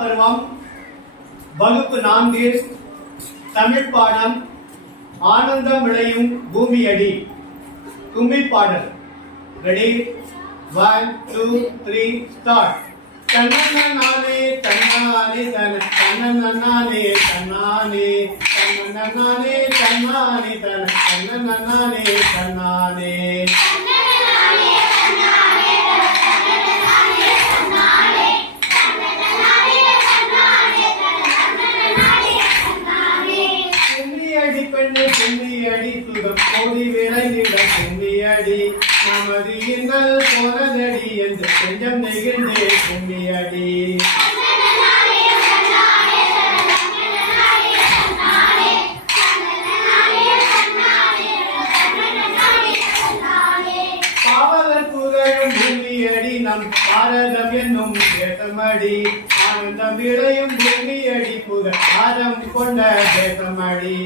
பருவம் வகுப்பு 4 தமிழ் பாடம் ஆனந்தம் விளையும் பூமியடி கும்மி பாடல். Ready 1 2 3 start. தன்னன்னானே தன்னானே தன்னன்னானே தன்னானே தன்னன்னானே தன்னானே தன்னன்னானே தன்னானே பெண்ணை சென்னியடி சுகம் கோடி விரைந்திட சென்னியடி நமது இன்னல் போனதடி என்று செஞ்சம் நெகிழ்ந்தே சென்னியடி பாவலர் புகழும் பூமியடி நம் பாரதம் என்னும் தேசமடி ஆனந்தம் விளையும் பூமியடி புகழ் ஆரம் கொண்ட தேசமடி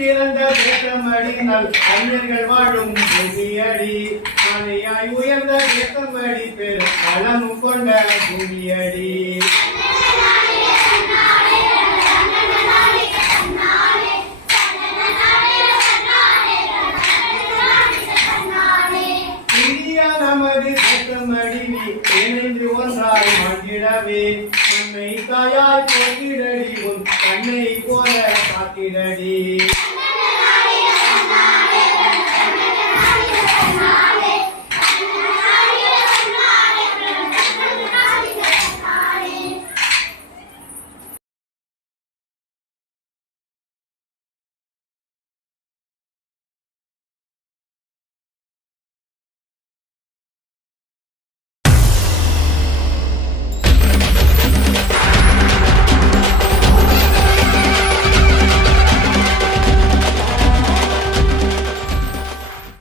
சிறந்த தேசமடினால் கலைஞர்கள் வாழும் பூமியடி மனையாய் உயர்ந்த தேசமடி பெரும் வளம் கொண்ட பூமியடி இந்தியா நமது தேசமடி இணைந்து ஒன்றாய் மகிழவே மண்ணை தாயாய் போக்கிடடி உன் கண்ணை போல காத்திடடி.